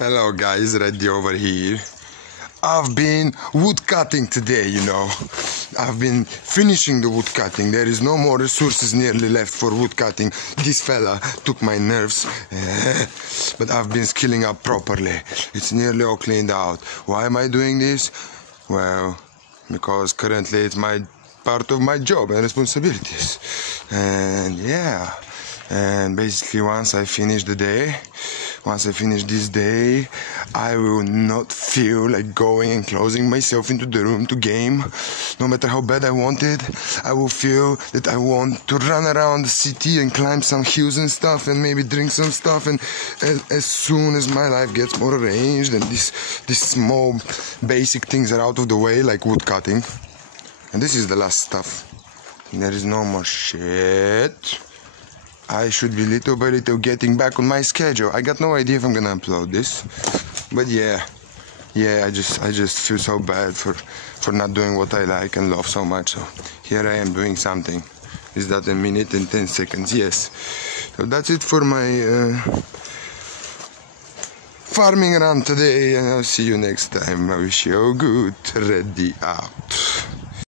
Hello guys, Reddy over here. I've been wood cutting today, you know. I've been finishing the wood cutting. There is no more resources nearly left for wood cutting. This fella took my nerves, but I've been skilling up properly. It's nearly all cleaned out. Why am I doing this? Well, because currently it's part of my job and responsibilities. And yeah, and basically once I finish this day, I will not feel like going and closing myself into the room to game. No matter how bad I want it, I will feel that I want to run around the city and climb some hills and stuff and maybe drink some stuff, and as soon as my life gets more arranged and these small basic things are out of the way, like wood cutting, and this is the last stuff, there is no more shit, I should be little by little getting back on my schedule. I got no idea if I'm gonna upload this, but yeah, I just feel so bad for not doing what I like and love so much. So here I am doing something. Is that a minute and 10 seconds? Yes. So that's it for my farming run today, and I'll see you next time. I wish you all good. Ready out.